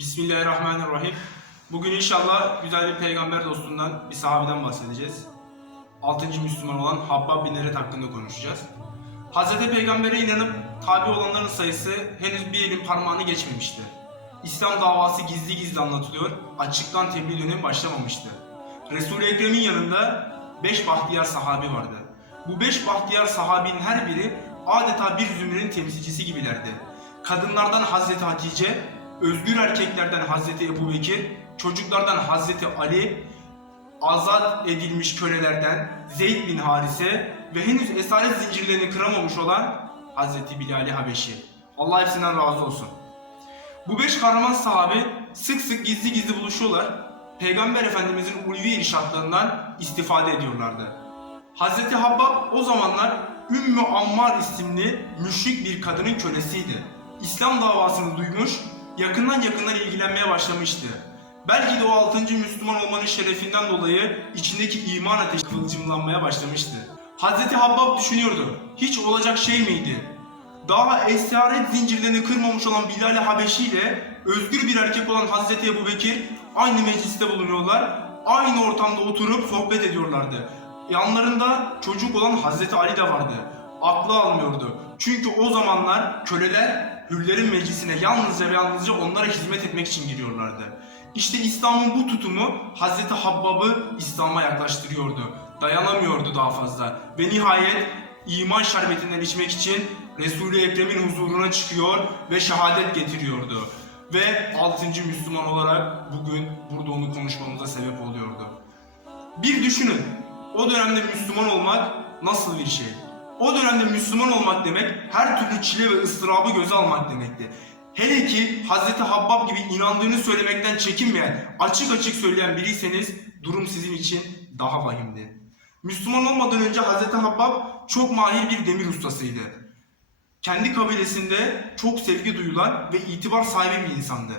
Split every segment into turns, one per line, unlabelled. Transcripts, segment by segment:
Bismillahirrahmanirrahim. Bugün inşallah güzel bir peygamber dostundan, bir sahabeden bahsedeceğiz. Altıncı Müslüman olan Habbab bin Eret hakkında konuşacağız. Hazreti Peygamber'e inanıp tabi olanların sayısı henüz bir elin parmağını geçmemişti. İslam davası gizli gizli anlatılıyor, açıktan tebliğ dönemi başlamamıştı. Resul-i Ekrem'in yanında beş bahtiyar sahabi vardı. Bu beş bahtiyar sahabinin her biri adeta bir zümrenin temsilcisi gibilerdi. Kadınlardan Hazreti Hatice, özgür erkeklerden Hazreti Ebu Bekir, çocuklardan Hazreti Ali, azat edilmiş kölelerden Zeyd bin Harise ve henüz esaret zincirlerini kıramamış olan Hazreti Bilal-i Habeşi. Allah hepsinden razı olsun. Bu beş kahraman sahabe sık sık gizli gizli buluşuyorlar. Peygamber Efendimizin ulvi irşatlarından istifade ediyorlardı. Hazreti Habbab o zamanlar Ümmü Ammar isimli müşrik bir kadının kölesiydi. İslam davasını duymuş, yakından yakından ilgilenmeye başlamıştı. Belki de o 6. Müslüman olmanın şerefinden dolayı içindeki iman ateşi kıvılcımlanmaya başlamıştı. Hazreti Habbab düşünüyordu, hiç olacak şey miydi? Daha esaret zincirlerini kırmamış olan Bilal-i Habeşi ile özgür bir erkek olan Hazreti Ebu Bekir aynı mecliste bulunuyorlar, aynı ortamda oturup sohbet ediyorlardı. Yanlarında çocuk olan Hazreti Ali de vardı. Aklı almıyordu. Çünkü o zamanlar köleler hürlerin meclisine yalnızca ve yalnızca onlara hizmet etmek için giriyorlardı. İşte İslam'ın bu tutumu Hazreti Habbab'ı İslam'a yaklaştırıyordu. Dayanamıyordu daha fazla. Ve nihayet iman şerbetinden içmek için Resul-i Ekrem'in huzuruna çıkıyor ve şehadet getiriyordu. Ve 6. Müslüman olarak bugün burada onu konuşmamıza sebep oluyordu. Bir düşünün, o dönemde Müslüman olmak nasıl bir şey? O dönemde Müslüman olmak demek her türlü çile ve ıstırabı göze almak demekti. Hele ki Hazreti Habbab gibi inandığını söylemekten çekinmeyen, açık açık söyleyen biriyseniz durum sizin için daha vahimdi. Müslüman olmadan önce Hazreti Habbab çok mahir bir demir ustasıydı. Kendi kabilesinde çok sevgi duyulan ve itibar sahibi bir insandı.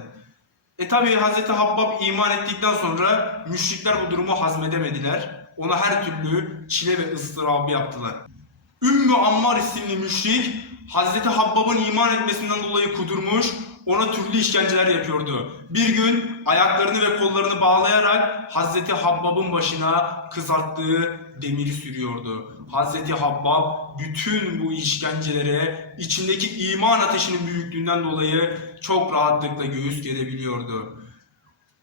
E tabi Hazreti Habbab iman ettikten sonra müşrikler bu durumu hazmedemediler. Ona her türlü çile ve ıstırabı yaptılar. Ümmü Ammar isimli müşrik Hazreti Habbab'ın iman etmesinden dolayı kudurmuş, ona türlü işkenceler yapıyordu. Bir gün ayaklarını ve kollarını bağlayarak Hazreti Habbab'ın başına kızarttığı demiri sürüyordu. Hazreti Habbab bütün bu işkencelere içindeki iman ateşinin büyüklüğünden dolayı çok rahatlıkla göğüs gerebiliyordu.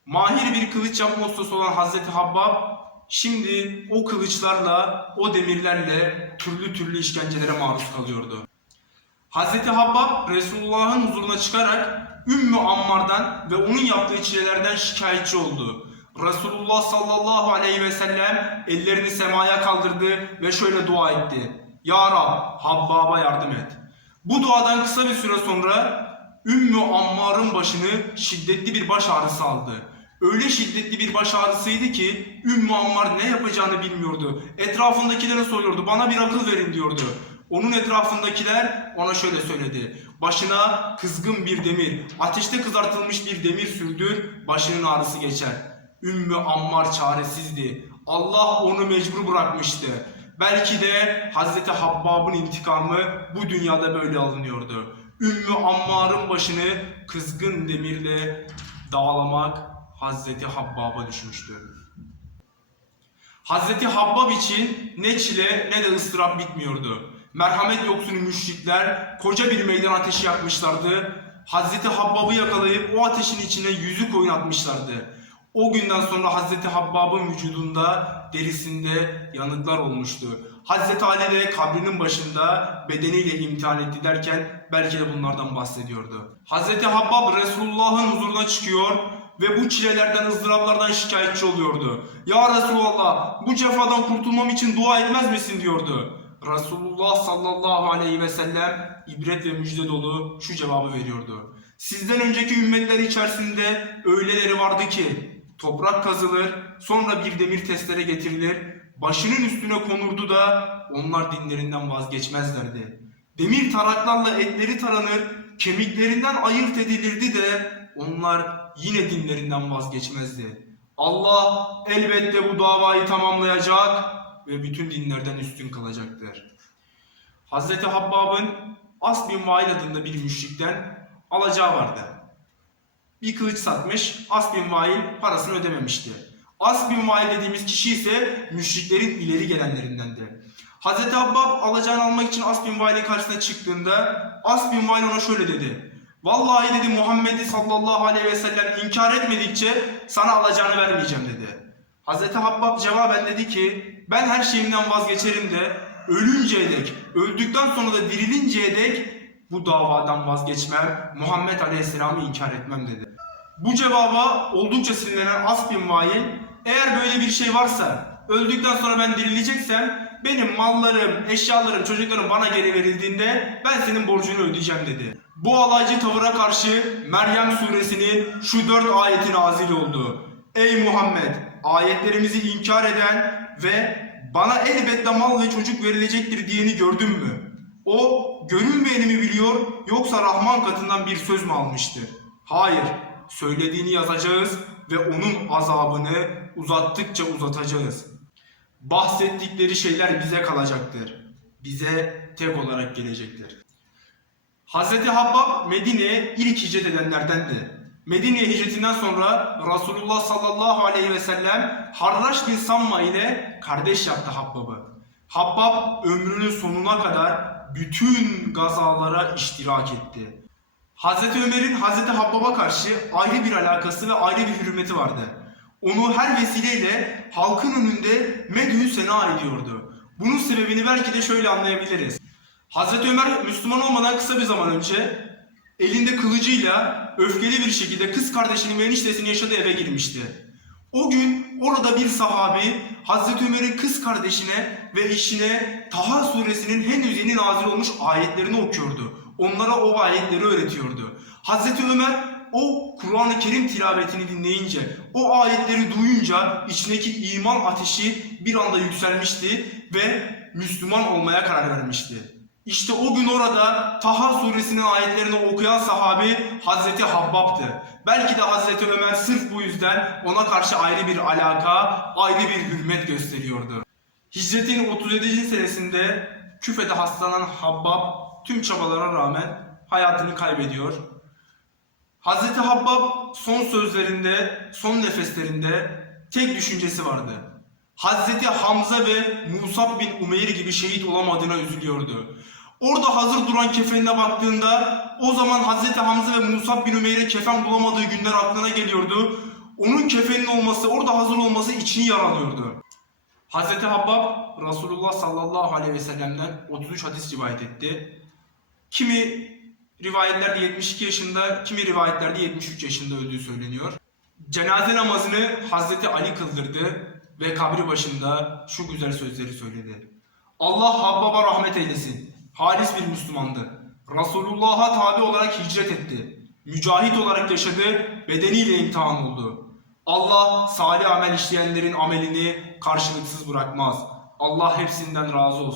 Mahir bir kılıç yapma ustası olan Hazreti Habbab şimdi o kılıçlarla, o demirlerle türlü türlü işkencelere maruz kalıyordu. Hazreti Habbab Resulullah'ın huzuruna çıkarak Ümmü Ammar'dan ve onun yaptığı çilelerden şikayetçi oldu. Resulullah sallallahu aleyhi ve sellem ellerini semaya kaldırdı ve şöyle dua etti. Ya Rab Habbab'a yardım et. Bu duadan kısa bir süre sonra Ümmü Ammar'ın başını şiddetli bir baş ağrısı aldı. Öyle şiddetli bir baş ağrısıydı ki Ümmü Ammar ne yapacağını bilmiyordu. Etrafındakilere soruyordu. Bana bir akıl verin diyordu. Onun etrafındakiler ona şöyle söyledi. Başına kızgın bir demir, ateşte kızartılmış bir demir sürdür, başının ağrısı geçer. Ümmü Ammar çaresizdi. Allah onu mecbur bırakmıştı. Belki de Hazreti Habbab'ın intikamı bu dünyada böyle alınıyordu. Ümmü Ammar'ın başını kızgın demirle dağlamak Hazreti Habbab'a düşmüştü. Hazreti Habbab için ne çile ne de ıstırap bitmiyordu. Merhamet yoksunu müşrikler koca bir meydan ateşi yakmışlardı. Hazreti Habbab'ı yakalayıp o ateşin içine yüzük oynatmışlardı. O günden sonra Hazreti Habbab'ın vücudunda, derisinde yanıklar olmuştu. Hazreti Ali de kabrinin başında bedeniyle imtihan etti derken belki de bunlardan bahsediyordu. Hazreti Habbab Resulullah'ın huzuruna çıkıyor ve bu çilelerden, ızdıraplardan şikayetçi oluyordu. Ya Resulallah bu cefadan kurtulmam için dua etmez misin diyordu. Resulullah sallallahu aleyhi ve sellem ibret ve müjde dolu şu cevabı veriyordu. Sizden önceki ümmetler içerisinde öyleleri vardı ki toprak kazılır, sonra bir demir testere getirilir, başının üstüne konurdu da onlar dinlerinden vazgeçmezlerdi. Demir taraklarla etleri taranır, kemiklerinden ayırt edilirdi de onlar yine dinlerinden vazgeçmezdi. Allah elbette bu davayı tamamlayacak ve bütün dinlerden üstün kılacaktır. Hazreti Habbab'ın As bin Vail adında bir müşrikten alacağı vardı. bir kılıç satmış. As bin Vail parasını ödememişti. As bin Vail dediğimiz kişi ise müşriklerin ileri gelenlerindendi. Hazreti Habbab alacağını almak için As bin Vail'in karşısına çıktığında As bin Vail ona şöyle dedi. Vallahi dedi Muhammed'i sallallahu aleyhi ve sellem inkar etmedikçe sana alacağını vermeyeceğim dedi. Hazreti Habbab cevaben dedi ki ben her şeyimden vazgeçerim de ölünceye dek, öldükten sonra da dirilinceye dek bu davadan vazgeçmem, Muhammed Aleyhisselam'ı inkar etmem dedi. Bu cevaba oldukça sinirlenen As bin Vail, eğer böyle bir şey varsa, öldükten sonra ben dirileceksem, benim mallarım, eşyalarım, çocuklarım bana geri verildiğinde ben senin borcunu ödeyeceğim dedi. Bu alaycı tavıra karşı Meryem suresinin şu dört ayeti nazil oldu. Ey Muhammed! Ayetlerimizi inkar eden ve bana elbette mal ve çocuk verilecektir diyeni gördün mü? O görülmeyeni mi biliyor yoksa Rahman katından bir söz mü almıştır? Hayır, söylediğini yazacağız ve onun azabını uzattıkça uzatacağız. Bahsettikleri şeyler bize kalacaktır. Bize tek olarak gelecektir. Hazreti Habbab Medine'ye ilk hicret edenlerdendi. Medine'ye hicretinden sonra Resulullah sallallahu aleyhi ve sellem Harraş bin Samma ile kardeş yaptı Habbab'ı. Habbab ömrünün sonuna kadar bütün gazalara iştirak etti. Hazreti Ömer'in Hazreti Habbab'a karşı ayrı bir alakası ve ayrı bir hürmeti vardı. Onu her vesileyle halkın önünde medhü sena ediyordu. Bunun sebebini belki de şöyle anlayabiliriz. Hazreti Ömer Müslüman olmadan kısa bir zaman önce elinde kılıcıyla öfkeli bir şekilde kız kardeşinin ve eniştesinin yaşadığı eve girmişti. O gün orada bir sahabi Hazreti Ömer'in kız kardeşine ve eşine Taha suresinin henüz yeni nazil olmuş ayetlerini okuyordu. Onlara o ayetleri öğretiyordu. Hazreti Ömer o Kur'an-ı Kerim tilavetini dinleyince, o ayetleri duyunca içindeki iman ateşi bir anda yükselmişti ve Müslüman olmaya karar vermişti. İşte o gün orada Taha suresinin ayetlerini okuyan sahabi Hazreti Habbab'tı. Belki de Hazreti Ömer sırf bu yüzden ona karşı ayrı bir alaka, ayrı bir hürmet gösteriyordu. Hicretin 37. senesinde küfede hastalanan Habbab tüm çabalara rağmen hayatını kaybediyor. Hazreti Habbab son sözlerinde, son nefeslerinde tek düşüncesi vardı. Hazreti Hamza ve Musab bin Umeyr gibi şehit olamadığına üzülüyordu. Orada hazır duran kefenine baktığında o zaman Hazreti Hamza ve Musab bin Umeyr'e kefen bulamadığı günler aklına geliyordu. Onun kefenin olması, orada hazır olması içini yaralıyordu. Hazreti Habbab Resulullah sallallahu aleyhi ve sellem'den 33 hadis rivayet etti. Kimi rivayetlerde 72 yaşında, kimi rivayetlerde 73 yaşında öldüğü söyleniyor. Cenaze namazını Hazreti Ali kıldırdı ve kabri başında şu güzel sözleri söyledi. Allah Habbab'a rahmet eylesin. Halis bir Müslümandı. Resulullah'a tabi olarak hicret etti. Mücahit olarak yaşadı, bedeniyle imtihan oldu. Allah salih amel işleyenlerin amelini karşılıksız bırakmaz. Allah hepsinden razı olsun.